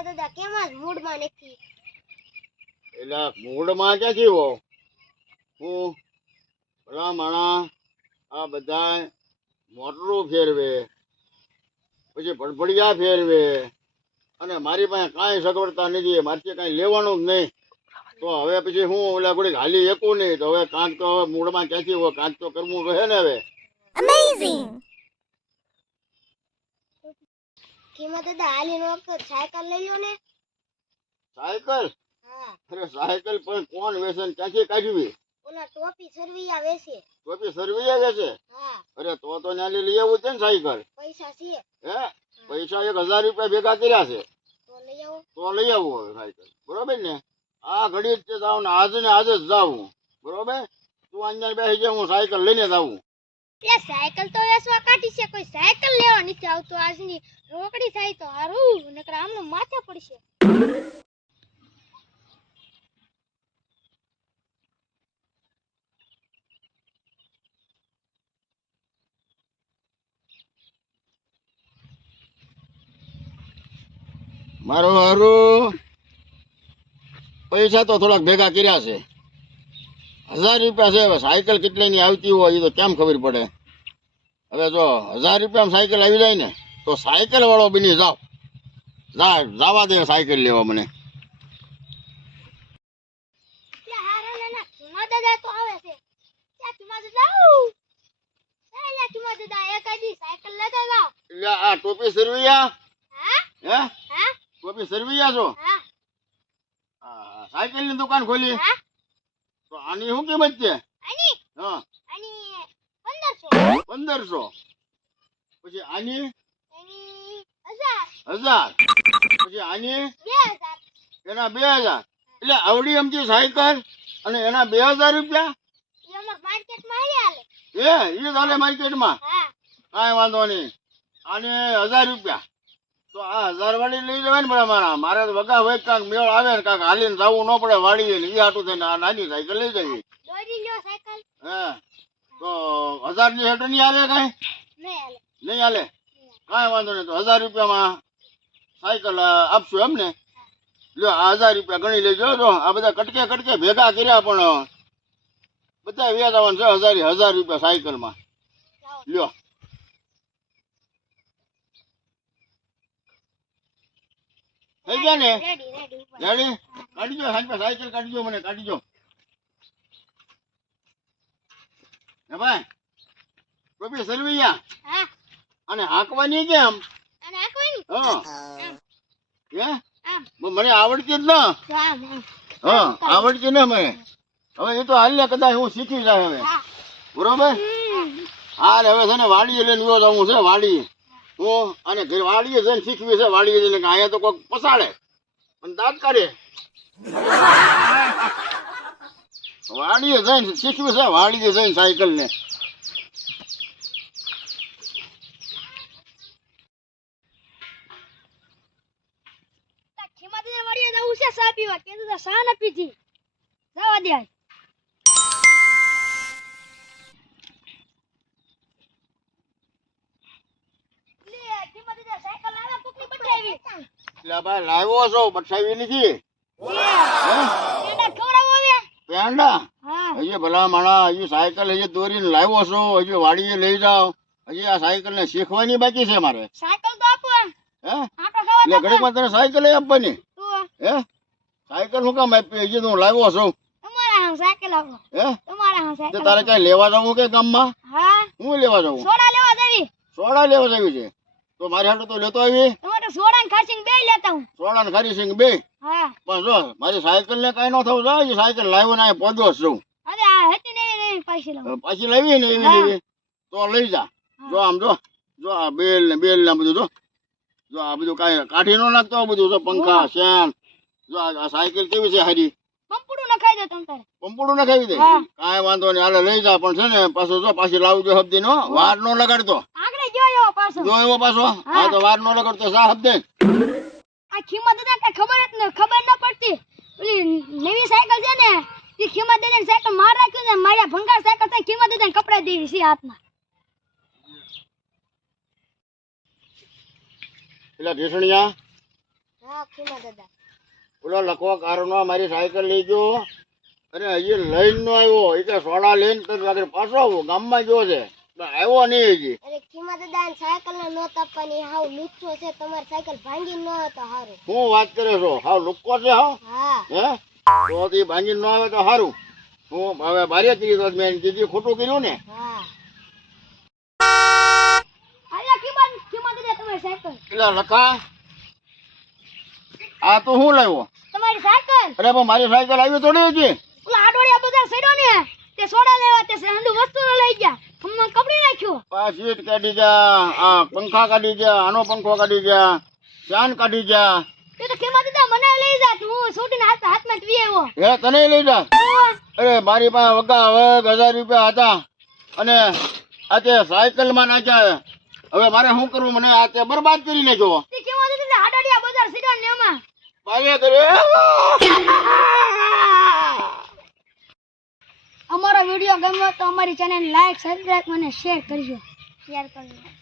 ખીમા દાદા કેમ આજ મૂડમાં નથી? એટલે મૂળમાં ક્યાંથી હો? હું ભલા માણા આ બધા મોટરું ફેરવે પછી ભડભડિયા ફેરવે અને મારી પાસે કાંઈ સગવડતા નથી મારથી કાંઈ લેવાનું જ નહીં. તો હવે પછી હું ઓલા ગોળી હાલી એકું નહીં તો હવે કાંક તો હવે મૂળમાં ક્યાંથી હોય કાંક તો કરવું રહે ને હવે. ખીમા દાદા હાલીનો વખત સાયકલ લઈ લો ને. સાયકલ? હા. અરે સાયકલ પણ કોણ વેસન ક્યાંથી કાઢવી? ઓલા ટોપી સરવૈયા વેસે ટોપી સરવૈયા વેસે હા. અરે તો તો ન્યાલી લઈ આવવું છે ને સાયકલ. પૈસા છે. હે? પૈસા એક હજાર રૂપિયા ભેગા કર્યા છે. તો લઈ આવો. તો લઈ આવું હવે સાયકલ. બરોબર ને? આ ઘડી જ તે ને આજે ને આજે જ જાઉં. બરોબર? તું અહીંયા બેસી જાય હું સાયકલ લઈને જ આવું. એ સાયકલ તો વેચવા કાઢી છે, કોઈ સાયકલ લેવા નથી આવતો આજની. રોકડી થાય તો હારું, નકર આમનું માથે પડશે. મારો હારું. પૈસા તો થોડાક ભેગા કર્યા છે. હજાર રૂપિયા છે હવે સાયકલ કેટલીની આવતી હોય એ તો કેમ ખબર પડે? હવે જો હજાર રૂપિયામાં સાયકલ આવી જાય ને તો સાયકલ વાળો બની જાઓ જા જવા દે સાયકલ લેવા મને. સાયકલ આ ટોપી સરવૈયા હે? ટોપી સરવૈયા છો? હા. ની દુકાન ખોલી? આની શું કિંમત છે? હા. પંદરસો. પછી આની? હજાર. પછી આની? એના બે હજાર. એટલે આવડી અમથી સાયકલ અને એના બે હજાર રૂપિયા? એ એ તારે માર્કેટમાં? કાંઈ વાંધો નહીં. આને હજાર રૂપિયા. તો આ હજાર વાળી લઈ જવાય ને બધા મારા. મારે તો વગા હોય કાંક મેળ આવે ને કાંક હાલીને જવું ન પડે વાળીએ ને એ હાટું થઈને આ નાની સાયકલ લઈ સાયકલ. હે? તો હજારની હેઠળ નહીં હાલે કાંઈ? નહીં હાલે. કાંઈ વાંધો નહીં. તો હજાર રૂપિયામાં સાયકલ આપશું એમ ને લ્યો આ હજાર રૂપિયા ગણી લેજો. જો આ બધા કટકે કટકે ભેગા કર્યા પણ બધા વ્યાજ આવવાનું છે હજાર હજાર રૂપિયા સાયકલમાં. લ્યો. થઈ ગયા ને? રેડી કાઢીજો સાંજે સાયકલ કાઢીજો મને કાઢીજો. હે ભાઈ ટોપી સરવૈયા હા. અને હાંકવાની કેમ? અને હાંકવાની? હા. હે. મને આવડતી જ ના. હા આવડતી ને મને. હવે એ તો હાલ ને કદાચ હું શીખી જાય હવે. બરોબર. હાલ હવે છે ને વાડીએ લઈને ગયો જવું છે વાડી હું અને ઘર વાળીએ જઈને શીખવી છે વાડીએ જઈને અહીંયા તો કોઈક પસાડે. અને દાંત કાઢે. વાડીએ જઈને શીખવી છે, વાળીએ જઈને સાયકલ ને. સાહેબ પીવા કે ચા ન પીધી? જવા દે એટલે લાવ્યો છો નથી? પેડા? હજી ભલા માણા હજી સાયકલ હજી દોરીને લાવ્યો છો હજી વાડીએ લઈ જાઓ. હજી આ સાયકલ ને શીખવાની બાકી છે મારે. સાયકલ તો આપો. હે? તને સાયકલ આપવાની. હે? સાયકલ હું કામ આપી? હજી તો હું લાવ્યો છું. સાયકલ આપો. હે? તમારા સાયકલ તારે કઈ લેવા જવું કે ગામમાં? હા. હું લેવા જવું? સોડા લેવા દેવી સોડા લેવા જવી છે? તો મારી હાટુ તો લેતો આવી? સોડા ને ખર્ચીને બે લેતા હું. સોડા ને ખરી સિંગ બે? હા. પણ જો મારી સાયકલ ને કઈ ન થવું જોઈએ સાયકલ લાવ્યો ને પોદો જ છું. અરે આ હતી ને પૈસા લઉં પાછી લાવી ને એવી લેવી તો લઈ જા. જો આમ જો જો આ બેલ ને બેલ ને બધું જો. જો આ બધું કાંઈ કાઢી ન નાખતો બધું જો પંખા શેન. જો આ સાયકલ કેવી છે હારી? નખાઈ દો તમ તારે પંપોડું નખાવી દે? કાંઈ વાંધો નહીં. હાલે લઈ જા પણ છે ને પાછું જો પાછી લાવજો હબદી નો વાર નો લગાડતો. આગળ જોયો પાછો. જો એવો પાછો? હા. તો વાર નો લગાડતો. સા હબદે આ ખીમા દાદા કઈ ખબર જ ન ખબર ન પડતી. ઓલી નવી સાયકલ છે ને એ ખીમા દાદા સાયકલ માર રાખ્યું ને માર્યા ભંગાર સાયકલ થાય ખીમા દાદા કપડા દેવી છે હાથમાં. પેલા ઢીસણિયા હા ખીમા દાદા. ઓલો લખવા કારણ મારી સાયકલ લઈ ગયો. અને હજી લઈને નો આવ્યો. એ કે સોડા લઈને તરત વાગે પાછો આવો. ગામમાં ગયો છે. આવ્યો નહીં હજી. અરે ખીમા દાદા સાયકલ ને નોત આપવાની હાવ લુચ્ચો છે. તમારી સાયકલ ભાંગી ન હતો હારું. શું વાત કરે છો? હાવ લુક્કો છે હાવ હા. હે? તો તે ભાંગી ન આવે તો સારું હું હવે ભારે કરી તો મેં કીધું ખોટું કર્યું ને. હા. એટલે લખા. આ તો શું લાવ્યો? તમારી સાયકલ? અરે પણ મારી સાયકલ આવી થોડી હતી. ઓલા આડોડિયા બધા સડ્યો ને તે સોડા લેવા તે સંડુ વસ્તુ લઈ ગયા. તમને કપડી નાખ્યો. આ સીટ કાઢી જા આ પંખા કાઢી જા આનો પંખો કાઢી જા ચાન કાઢી જા તે તો ખીમા દાદા મને લઈ જા હું છોડીને હાથ હાથમાં વી આવ્યો હે તને લઈ જા. અરે મારી પાસે વગા વગ હજાર રૂપિયા હતા. અને આ તે સાયકલમાં નાખ્યા હવે મારે શું કરવું? મને આ તે બરબાદ કરી નાખ્યો તે ખીમા દાદા આડોડિયા બજાર સડ્યો ને એમાં બારે કરે અમારો વીડિયો ગમ્યો તો અમારી ચેનલ લાઈક સબસ્ક્રાઈબ અને શેર કરજો. શેર કરજો.